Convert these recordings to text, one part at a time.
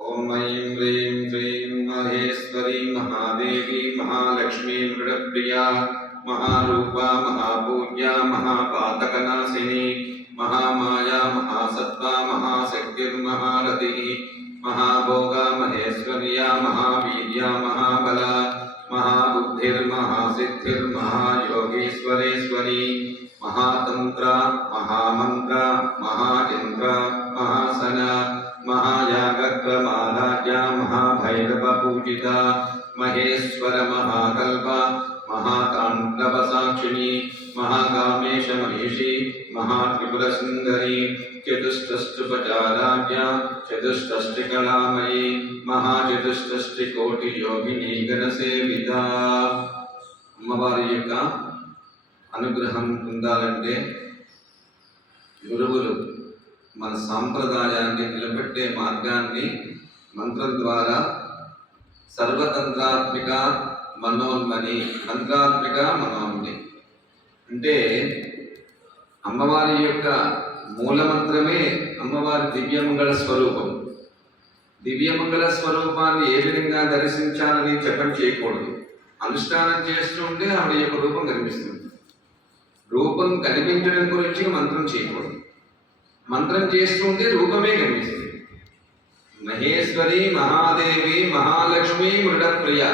ॐ ऐं ह्रीं श्रीं महेश्वरी महादेवी महालक्ष्मी मृगप्रिया महारूपा, महापूज्या, महापातकनाशिनी, महामाया महासत्त्वा महाशक्तिर्महारथिः, महाभोगा महाभैरवपूजिता महेश्वर महाकल्प महाताण्डवसाक्षिणी महाकामेश महिषी महात्रिपुरसुन्दरी चतुष्टष्टुपचाराज्ञा चतुष्टष्टिकलामयी महाचतुष्टष्टिकोटियोगिनी గణసేవిత అమ్మవారి యొక్క అనుగ్రహం పొందాలంటే గురువులు మన సాంప్రదాయాన్ని నిలబెట్టే మార్గాన్ని మంత్రం ద్వారా సర్వతంత్రాత్మిక మనోన్మని మంత్రాత్మిక మనోన్మని. అంటే అమ్మవారి యొక్క మూలమంత్రమే అమ్మవారి దివ్యమంగళ స్వరూపం. దివ్యమంగళ స్వరూపాన్ని ఏ విధంగా దర్శించాలని చెప్పని చేయకూడదు. అనుష్ఠానం చేస్తుంటే ఆవిడ యొక్క రూపం కనిపిస్తుంది. రూపం కనిపించడం గురించి మంత్రం చేయకూడదు. మంత్రం చేస్తుంటే రూపమే కనిపిస్తుంది. మహేశ్వరి మహాదేవి మహాలక్ష్మి మృడప్రియ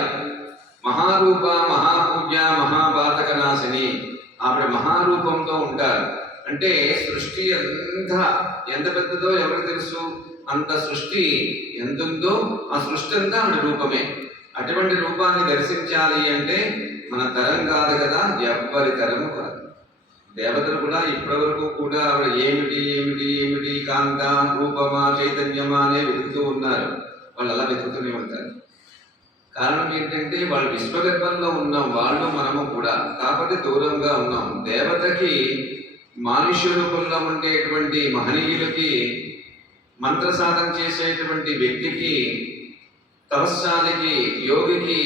మహారూప మహాపూజ్య మహాపాతక నాశిని ఆవిడ మహారూపంతో ఉంటారు. అంటే సృష్టి ఎంత ఎంత పెద్దదో ఎవరికి తెలుసు? అంత సృష్టి ఎంతుందో ఆ సృష్టి అంతా ఆవిడ రూపమే. అటువంటి రూపాన్ని దర్శించాలి అంటే మన తరం కాదు కదా ఎవ్వరి తరము కాదు. దేవతలు కూడా ఇప్పటివరకు కూడా ఆవిడ ఏమిటి ఏమిటి ఏమిటి కాంత రూపమా చైతన్యమా అనే వెతుకుతూ ఉన్నారు. వాళ్ళు అలా వెతుకుతూనే ఉంటారు. కారణం ఏంటంటే వాళ్ళు విశ్వగర్భంలో ఉన్నాం వాళ్ళు మనము కూడా కాకపోతే దూరంగా ఉన్నాం. దేవతకి మానుష్య రూపంలో ఉండేటువంటి మహనీయులకి మంత్ర సాధన చేసేటువంటి వ్యక్తికి తపస్సానికి యోగికి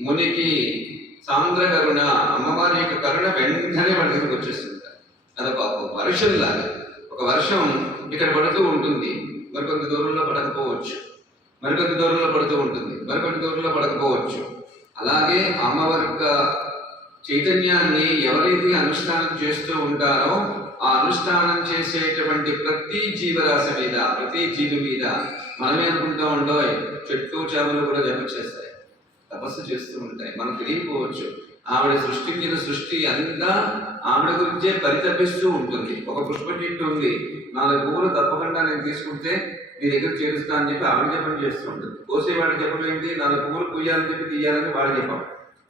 మునికి సాంద్ర కరుణ అమ్మవారి యొక్క కరుణ వెంటనే వాళ్ళ దగ్గరికి అదొక ఒక వర్షంలాగా. ఒక వర్షం ఇక్కడ పడుతూ ఉంటుంది. మరికొంత దూరంలో పడకపోవచ్చు. మరికొంత దూరంలో పడుతూ ఉంటుంది. మరికొంత దూరంలో పడకపోవచ్చు. అలాగే అమ్మవారి యొక్క చైతన్యాన్ని ఎవరైతే అనుష్ఠానం చేస్తూ ఉంటారో ఆ అనుష్ఠానం చేసేటువంటి ప్రతి జీవరాశి మీద ప్రతి జీవి మీద మనమే అనుకుంటూ ఉండో చెట్టు చేపలు కూడా జప చేస్తాయి. తపస్సు చేస్తూ ఉంటాయి. మనం తెలియకపోవచ్చు. ఆవిడ సృష్టించిన సృష్టి అంతా ఆవిడ గురించే పరితపిస్తూ ఉంటుంది. ఒక పుష్ప చెట్టు ఉంది. నాలుగు పువ్వులు తప్పకుండా నేను తీసుకుంటే మీ దగ్గర చేరుస్తా అని చెప్పి ఆవిడ జపం చేస్తూ ఉంటుంది. కోసేవాడి జపం ఏంటి? నాలుగు పువ్వులు పూయాలని చెప్పి తీయాలని వాళ్ళు జపం.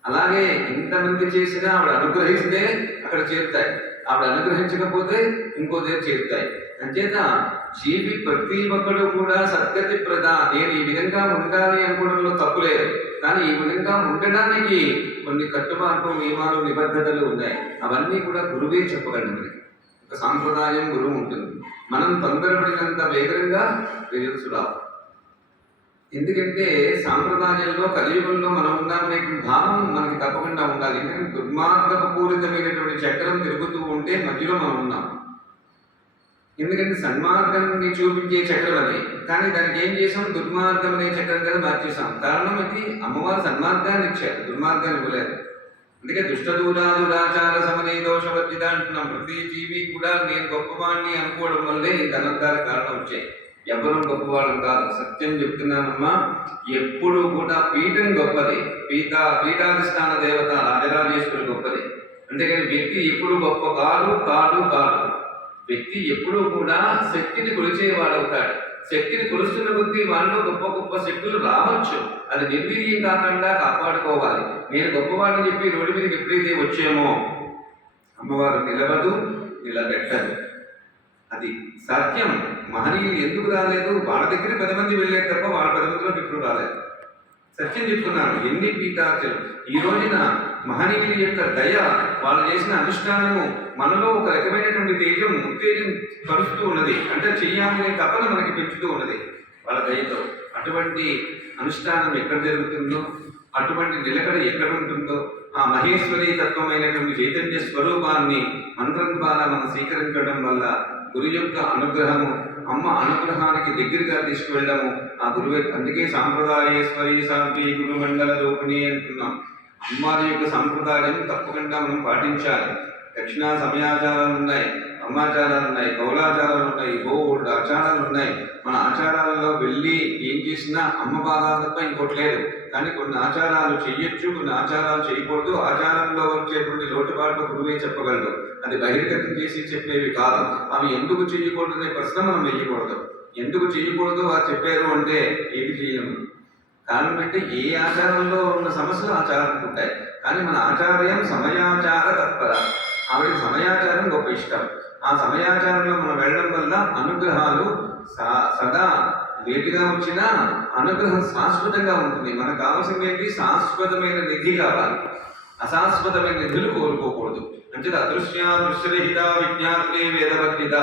అలాగే ఎంతమంది చేసినా ఆవిడ అనుగ్రహిస్తే అక్కడ చేరుతాయి. ఆవిడ అనుగ్రహించకపోతే ఇంకో దగ్గర చేరుతాయి. అంచేత జీవి ప్రతి ఒక్కడు కూడా సత్యతి ప్రద నేను ఈ విధంగా ఉండాలి అనుకోవడంలో తప్పు లేదు. కానీ ఈ విధంగా ఉండడానికి కొన్ని కట్టుబాట్లు నియమాలు నిబద్ధతలు ఉన్నాయి. అవన్నీ కూడా గురువే చెప్పగలరు మనకి ఒక సాంప్రదాయం గురువు ఉంటుంది. మనం తొందరపడినంత వేగంగా రిజల్ట్స్ రావు. ఎందుకంటే సాంప్రదాయంలో కలియుగంలో మనం ఉన్నామనే భావం మనకి తప్పకుండా ఉండాలి. ఎందుకంటే దుర్మార్గపూరితమైనటువంటి చక్రం తిరుగుతూ ఉంటే మధ్యలో మనం ఉన్నాం. ఎందుకంటే సన్మార్గంని చూపించే చక్రం అది. కానీ దానికి ఏం చేసాం దుర్మార్గం అనే చక్రం కదా మార్చేసాం కారణం అది అమ్మవారు సన్మార్గాన్ని ఇచ్చారు. దుర్మార్గాన్ని ఇవ్వలేదు. అందుకే దుష్ట దూరాదురాచార సమనే దోషవర్జిత అంటున్నాం. ప్రతి జీవి కూడా నేను గొప్పవాణ్ణి అనుకోవడం వల్లే ఈ ధనంతాల కారణం వచ్చాయి. ఎవరు గొప్పవాళ్ళం కాదు. సత్యం చెప్తున్నానమ్మా. ఎప్పుడు కూడా పీఠం గొప్పది. పీఠ పీఠాధిష్టాన దేవత రాజరాజేశ్వరి గొప్పది. అంతేకాని వ్యక్తి ఎప్పుడు గొప్ప కాదు కాదు కాదు. వ్యక్తి ఎప్పుడూ కూడా శక్తిని కొలిచేవాడవుతాడు శక్తిని కొలుస్తున్న కొద్దీ వాళ్ళు గొప్ప గొప్ప శక్తులు రావచ్చు. అది నిర్వీర్యం కాకుండా కాపాడుకోవాలి. నేను గొప్పవాడిని చెప్పి రోడ్డు మీదకి ఎప్పుడైతే వచ్చామో అమ్మవారు నిలవదు నిలబెట్టదు. అది సత్యం మహనీయులు ఎందుకు రాలేదు? వాళ్ళ దగ్గర పది మంది వెళ్ళారు తప్ప వాళ్ళ పది మందిలో ఎప్పుడు రాలేదు. సత్యం చెప్తున్నాను ఎన్ని పీఠాచలు ఈ రోజున మహనీయుని యొక్క దయ వాళ్ళు చేసిన అనుష్ఠానము మనలో ఒక రకమైనటువంటి తేజం ఉత్తేజం పరుస్తూ ఉన్నది. అంటే చెయ్యాలనే తపన మనకి పెంచుతూ ఉన్నది. వాళ్ళ దయతో. అటువంటి అనుష్ఠానం ఎక్కడ జరుగుతుందో అటువంటి నిలకడ ఎక్కడ ఉంటుందో ఆ మహేశ్వరీ తత్వమైనటువంటి చైతన్య స్వరూపాన్ని మంత్రం ద్వారా మనం స్వీకరించడం వల్ల గురు యొక్క అనుగ్రహము అమ్మ అనుగ్రహానికి దగ్గరగా తీసుకువెళ్ళడము ఆ గురువే అందుకే సాంప్రదాయేశ్వరి శాంతి గురుమండల రూపిణి అంటున్నాం. అమ్మవారి యొక్క సాంప్రదాయం తప్పకుండా మనం పాటించాలి. దక్షిణ సమయాచారాలు ఉన్నాయి అమ్మాచారాలు ఉన్నాయి కౌలాచారాలు ఉన్నాయి బోర్డు ఆచారాలు ఉన్నాయి. మన ఆచారాలలో వెళ్ళి ఏం చేసినా అమ్మ పాదాలు తప్ప ఇంకోటి లేదు. కానీ కొన్ని ఆచారాలు చేయొచ్చు కొన్ని ఆచారాలు చేయకూడదు ఆచారంలో వచ్చేటువంటి లోటుపాట్లు గురువే చెప్పగలడు. అది బహిర్గతం చేసి చెప్పేవి కాదు. అవి ఎందుకు చేయకూడదు అనే ప్రశ్న మనం వేయకూడదు. ఎందుకు చేయకూడదు వారు చెప్పారు అంటే ఏది చేయము కారణం అంటే ఏ ఆచారంలో ఉన్న సమస్యలు ఆచారానికి ఉంటాయి కానీ మన ఆచార్యం సమయాచార తత్పర. ఆవిడ సమయాచారం గొప్ప ఇష్టం. ఆ సమయాచారంలో మనం వెళ్ళడం వల్ల అనుగ్రహాలు సదా లేటుగా వచ్చినా అనుగ్రహం శాశ్వతంగా ఉంటుంది. మనకు కావాల్సింది ఏంటి? శాశ్వతమైన నిధి కావాలి. అశాశ్వతమైన నిధులు కోరుకోకూడదు అంటే అదృశ్య దృశ్యరహిత విజ్ఞాతే వేదవర్తిత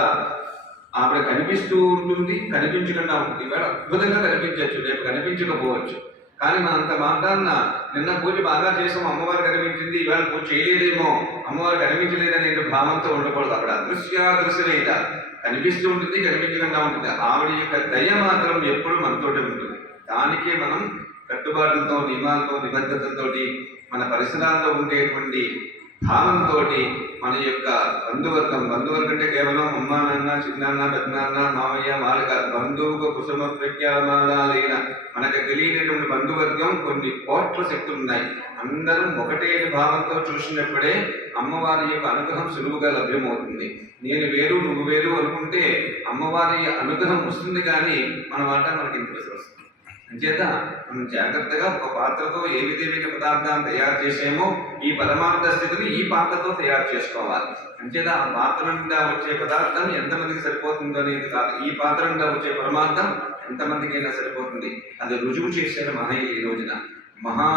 ఆవిడ కనిపిస్తూ ఉంటుంది కనిపించకుండా ఉంటుంది. ఇవాళ అద్భుతంగా కనిపించవచ్చు రేపు కనిపించకపోవచ్చు. కానీ మనంత మాత్రాన్న నిన్న పూజ బాగా చేసాం అమ్మవారు కనిపించింది ఇవాళ పూజ చేయలేదేమో అమ్మవారు కనిపించలేదనే భావంతో ఉండకూడదు. అక్కడ అదృశ్యాదృశ్యరహిత కనిపిస్తూ ఉంటుంది కనిపించకుండా ఉంటుంది. ఆవిడ యొక్క దయ మాత్రం ఎప్పుడు మనతోటే ఉంటుంది. దానికే మనం కట్టుబాట్లతో నియమాలతో నిబద్ధతలతోటి మన పరిసరాల్లో ఉండేటువంటి భావంతో మన యొక్క బంధువర్గం బంధువర్గం అంటే కేవలం అమ్మ నాన్న చిన్నాన్న పెద్దనాన్న మామయ్య వాళ్ళు కాదు బంధువుకు కుసుమ ప్రఖ్యామాలైన మనకు తెలియనటువంటి బంధువర్గం కొన్ని కోట్ల శక్తులు ఉన్నాయి. అందరం ఒకటే భావంతో చూసినప్పుడే అమ్మవారి యొక్క అనుగ్రహం సులువుగా లభ్యమవుతుంది. నేను వేరు నువ్వు వేరు అనుకుంటే అమ్మవారి అనుగ్రహం వస్తుంది కానీ మన మాట మనకి ఇంట్రెస్ట్ వస్తుంది. అంచేత మనం జాగ్రత్తగా ఒక పాత్రతో ఏ విధమైన పదార్థాన్ని తయారు చేసేమో ఈ పరమార్థ స్థితిని ఈ పాత్రతో తయారు చేసుకోవాలి. అంచేత ఆ పాత్ర నుండి వచ్చే పదార్థం ఎంతమందికి సరిపోతుందో అనేది కాదు. ఈ పాత్ర నుండి వచ్చే పరమార్థం ఎంతమందికైనా సరిపోతుంది. అది రుజువు చేశారు మహయ్య ఈ రోజున. మహా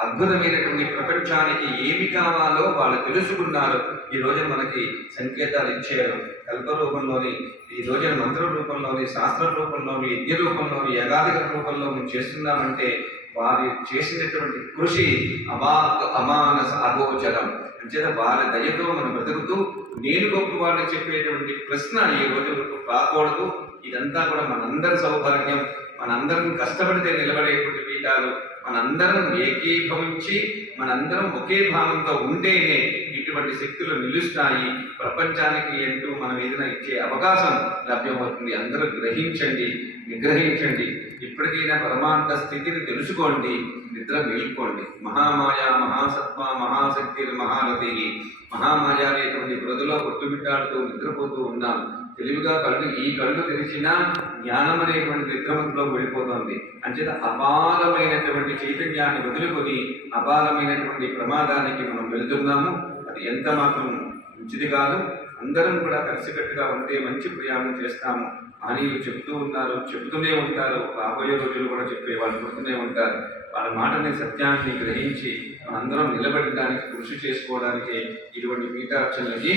అద్భుతమైనటువంటి ప్రపంచానికి ఏమి కావాలో వాళ్ళు తెలుసుకున్నారు. ఈ రోజు మనకి సంకేతాలు ఇచ్చారు. కల్ప రూపంలోని ఈ రోజున మంత్ర రూపంలోని శాస్త్ర రూపంలోని యజ్ఞ రూపంలోని యగాదిక రూపంలో మనం చేస్తున్నామంటే వారి చేసినటువంటి కృషి అమా అమానస అగోచరం. అంచేత వారి దయతో మనం బ్రతుకుతూ నేను గొప్ప వాడిని చెప్పేటువంటి ప్రశ్న ఈ రోజు రాకూడదు. ఇదంతా కూడా మనందరి సౌభాగ్యం. మనందరం కష్టపడితే నిలబడేటువంటి పీఠాలు మనందరం ఏకీభవించి మనందరం ఒకే భావంతో ఉంటేనే ఇటువంటి శక్తులు నిలుస్తాయి. ప్రపంచానికి ఎంటూ మనం ఏదైనా ఇచ్చే అవకాశం లభ్యమవుతుంది. అందరూ గ్రహించండి నిగ్రహించండి. ఇప్పటికైనా పరమార్థ స్థితిని తెలుసుకోండి నిద్ర మేల్కోండి. మహామాయ మహాసత్వ మహాశక్తి మహారథి మహామాయ అనేటువంటి బురదలో కొట్టుమిట్టాడుతూ నిద్రపోతూ ఉన్నాం. తెలివిగా కళ్ళు ఈ కళ్ళు తెలిసిన జ్ఞానం అనేటువంటి విగ్రహంలో వెళ్ళిపోతుంది అంచేత అపారమైనటువంటి చైతన్యాన్ని వదులుకొని అపారమైనటువంటి ప్రమాదానికి మనం వెళుతున్నాము. అది ఎంత మాత్రం మంచిది కాదు. అందరం కూడా కలిసికట్టుగా ఉంటే మంచి ప్రయాణం చేస్తాము. అని చెప్తూ ఉన్నారు చెప్తూనే ఉంటారు. రాబోయే రోజులు కూడా చెప్పే వాళ్ళు చెప్తూనే ఉంటారు. వాళ్ళ మాటని సత్యాన్ని గ్రహించి మనందరం నిలబడడానికి కృషి చేసుకోవడానికి ఇటువంటి మిగతా పీఠార్చనలకి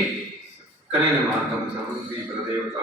చక్కనైన మార్గం సమృద్ధి ప్రదేవత